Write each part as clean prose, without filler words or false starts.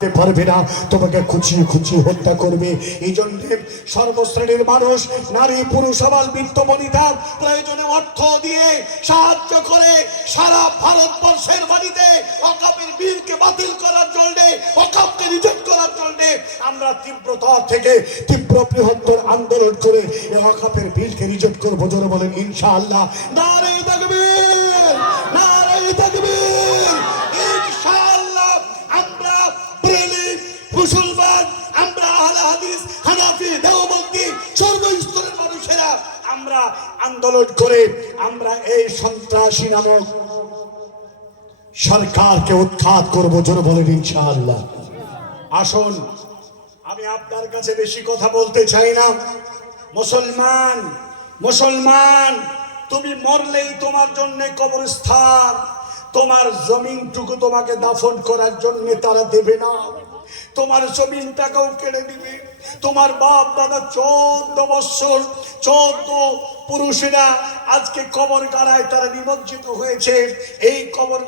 পারবে না, তোমাকে খুঁচিয়ে খুঁচিয়ে হত্যা করবে। এই জন্য সর্বশ্রেণীর মানুষ, নারী পুরুষ আবাল বৃদ্ধ বনিতা প্রয়োজনে অর্থ দিয়ে সাহায্য করে সারা ভারতবর্ষের বাড়িতে ওয়াকফের বিলকে বাতিল করার জন্য, ওয়াকফকে রিজেক্ট করার জন্য আমরা তীব্রতর থেকে তীব্র বৃহত্তর আন্দোলন করে এই ওয়াকফের বিলকে রিজেক্ট করব। জোরে বলেন ইনশাআল্লাহ। নারে তাকবীর, নারে তাকবীর। ইনশাআল্লাহ আমরা মুসলমান, আমরা আহলে হাদিস, হানাফি, দেওবন্দি সর্বস্তরের মানুষেরা আমরা আন্দোলন করে আমরা এই সন্ত্রাসী নামক সরকারকে উৎখাত করব। জোরে বলেন ইনশাআল্লাহ। আসুন, আমি আপনার কাছে বেশি কথা বলতে চাই না। মুসলমান, মুসলমান, তুমি মরলেই তোমার জন্য কবরস্থান, তোমার জমিনটুকু তোমাকে দাফন করার জন্য তারা দেবে না। তোমার জমিনটাকেও কেড়ে দিবে। তোমার বাপ দাদা 14 বছর 14 পুরুষেরা আজকে কবর গাড়ায় তারা নিমজ্জিত হয়েছে। এই কবর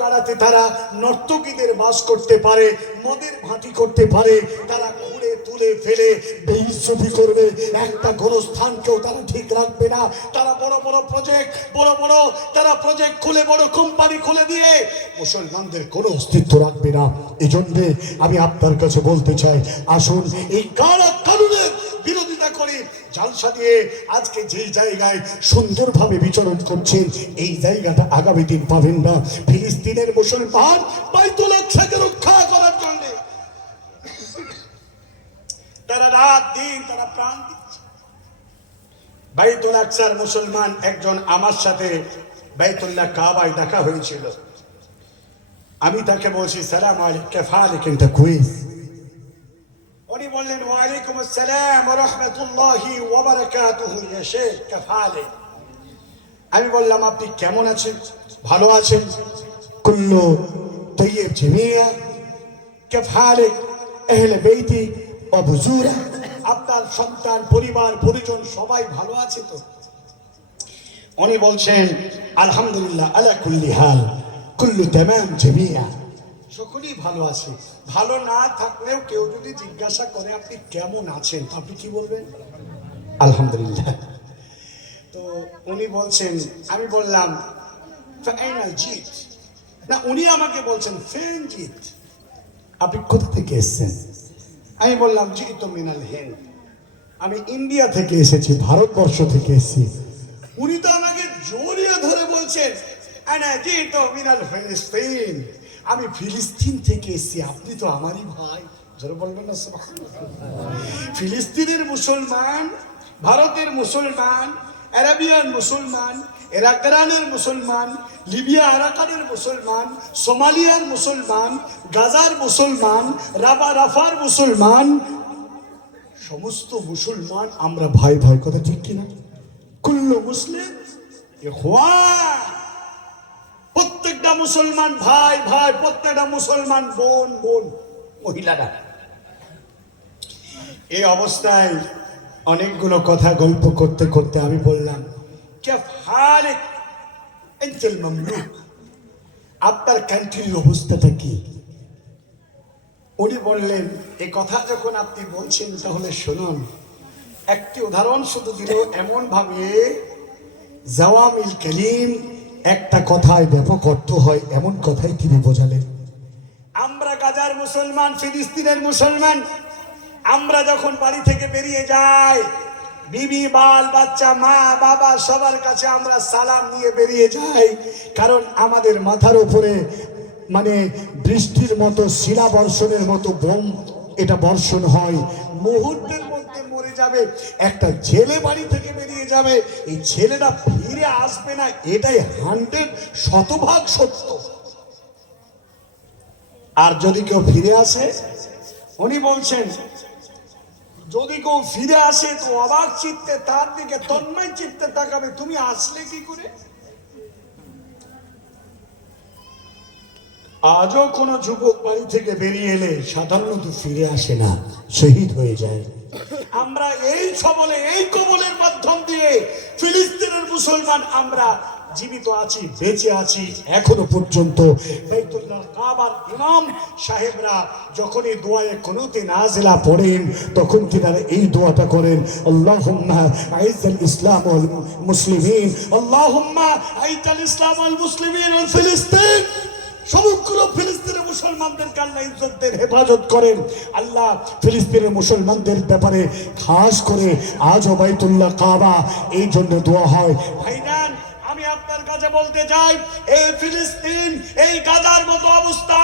গাড়াতে তারা নর্তকীদের বাস করতে পারে, মদের ভাটি করতে পারে, তারা ঘুরে তুলে ফেলে বেইজ্জতি করবে। একটা গোরস্থানকেও তারা ঠিক রাখবে না। তারা বড় বড় প্রজেক্ট খুলে, বড় কোম্পানি খুলে দিয়ে মুসলমানদের কোনো অস্তিত্ব রাখবে না। এই জন্যে আমি আপনার কাছে বলতে চাই, আসুন এই কানুনের বিরোধিতা করে জালসা দিয়ে আজকে যে জায়গায় সুন্দরভাবে বিচরণ করছেন, এই জায়গাটা আগামী দিন পাবেন না। ফিলিস্তিনের মুসলমান বাইতুল আকসাকে রক্ষা করার জন্য তারা রাত দিন তারা প্রাণ দিচ্ছে। বাইতুল আকসার মুসলমান একজন আমার সাথে বাইতুল্লাহ কাবায় দেখা হয়েছিল। আমি তাকে বলছি, সালাম আলাইকুম, কেফা আলাইকুম, তা কুইজ। উনি বললেন, ওয়া আলাইকুম আসসালাম ওয়া রাহমাতুল্লাহি ওয়া বারাকাতুহু, ইয়া শেখ কেফা আলাইক। আমি বললাম, আপনি কেমন আছেন? ভালো আছেন? কুল্লু তাইয়্যিব জামিয়া, কেফা আলাইক আহলে বাইতি ওয়া বুজুরা, আপনার সন্তান পরিবার পরিজন সবাই ভালো আছে তো? উনি বলছেন, আলহামদুলিল্লাহ আলা কুল্লি হাল, কুল্লু তামাম জামিয়া, সকলেই ভালো আছে। ভালো না থাকলেও কেউ যদি জিজ্ঞাসা করে আপনি কেমন আছেন, আপনি কি বলবেন? আলহামদুলিল্লাহ। তো উনি বলছেন, আমি বললাম ফাইনা জিত না, উনি আমাকে বলছেন ফেন জিত, আপনি কোথা থেকে এসেছেন? আমি বললাম জি তো মিনাল হিন্দ, আমি ইন্ডিয়া থেকে এসেছি, ভারতবর্ষ থেকে এসেছি। উনি তো আমাকে জড়িয়ে ধরে বলছেন, আনা জি তো মিনাল ফিলিস্তিন, আমি ফিলিস্তিন থেকে এসেছি, আপনি তো আমারই ভাই। জোরে বলবেন না সুবহানাল্লাহ। ফিলিস্তিনের মুসলমান, ভারতের মুসলমান, আরাবিয়ান মুসলমান, ইরাকের মুসলমান, লিবিয়া আরাকানের মুসলমান, সোমালিয়ার মুসলমান, গাজার মুসলমান, রাফার মুসলমান, সমস্ত মুসলমান আমরা ভাই ভাই, কথা ঠিক কিনা? কুল্লু মুসলিম ইখওয়ান, প্রত্যেকটা মুসলমান ভাই ভাই, প্রত্যেকটা মুসলমান বোন বোন, মহিলারা। এই অবস্থায় অনেকগুলো কথা গল্প করতে করতে আমি বললাম, কেফ হালিক এনতেল মামলুক, আপনার কান্ট্রির অবস্থাটা কি? উনি বললেন, এই কথা যখন আপনি বলছেন তাহলে শুনুন, একটি উদাহরণ শুধু দিল এমন ভাবে, জাওয়ামিল কালিম, একটা কথায় ব্যাপক অর্থ হয় এমন কথাই তিনি বোঝালেন। আমরা গাজার মুসলমান, ফিলিস্তিনের মুসলমান, আমরা যখন বাড়ি থেকে বেরিয়ে যাই, বিবি বাল বাচ্চা মা বাবা সবার কাছে আমরা সালাম নিয়ে বেরিয়ে যাই, কারণ আমাদের মাথার উপরে মানে বৃষ্টির মতো, শিলা বর্ষণের মতো বোম এটা বর্ষণ হয়, মুহূর্তের মধ্যে মরে যাবে। একটা ছেলে বাড়ি থেকে বেরিয়ে যাবে, এই ছেলেটা ফিরে আসবে না, এটাই 100% সত্য। আর যদি কেউ ফিরে আসে, উনি বলছেন, যদি কেউ ফিরে আসে তো অবাক চিত্তে তার দিকে তন্ময় চিত্তে তাকাবে, তুমি আসলে কি করে? আজও কোনো যুবক বাড়ি থেকে বেরিয়ে এলে সাধারণত ফিরে আসে না, শহীদ হয়ে যায়। আমরা এই কবলের মাধ্যম দিয়ে ফিলিস্তিনের মুসলমান আমরা জীবিত আছি, বেঁচে আছি এখনো পর্যন্ত। বাইতুল্লাহ কাবার ইমাম সাহেবরা যখনই দোয়ায়ে কুনুতে নাজিলা পড়েন তখন তিনারা এই দোয়াটা করেন, আল্লাহুম্মা আইজ্জাল ইসলাম ওয়াল মুসলিমিন, আল্লাহুম্মা আইজ্জাল ইসলাম ওয়াল মুসলিমিন ওয়াল ফিলিস্তিন। সমগ্র ফিলিস্তিনের মুসলমানদেরকে আল্লাহ ইজ্জত দেন, হেফাজত করেন। আল্লাহ ফিলিস্তিনের মুসলমানদের ব্যাপারে খাস করে আজও বাইতুল্লাহ কাবা এই জন্য দোয়া হয়। ভাইজান, আমি আপনার কাছে বলতে চাই, এই ফিলিস্তিন, এই গাজার মতো অবস্থা